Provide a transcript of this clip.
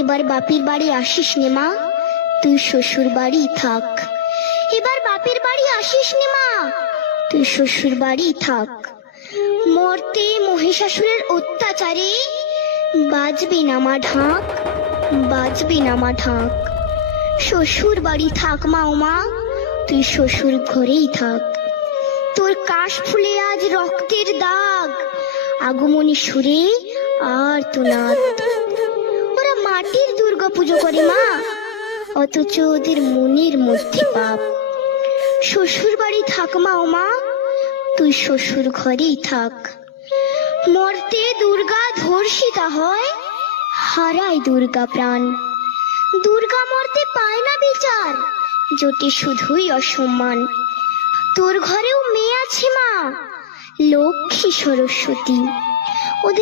এবার বাপের বাড়ি আসিস নে মা, তুই শ্বশুর বাড়ি থাক। এবার বাপের বাড়ি আসিস নে মা, তুই শ্বশুর বাড়ি থাক। মর্তে মহিষাসুরের অত্যাচারে বাজবে না মা ঢাক, বাজবে না মা ঢাক। শ্বশুর বাড়ি থাক মা ও মা, তুই শ্বশুর ঘরেই থাক। তোর কাশ ফুলে আজ রক্তের দাগ, আগমনী সুরে আর তো নাদ। ওরা মাটির দুর্গা পুজো করে মা, অথচ ওদের মনের মধ্যে পাপ। শ্বশুর বাড়ি থাক মা ও মা, তুই শ্বশুর ঘরেই থাক। মর্তে দুর্গা ধর্ষিতা হয়, হারায় দুর্গা প্রাণ। দুর্গা মর্তে পায় না বিচার, জোটে শুধুই অসম্মান। তোর ঘরেও মেয়ে আছে মা, লক্ষ্মী সরস্বতী।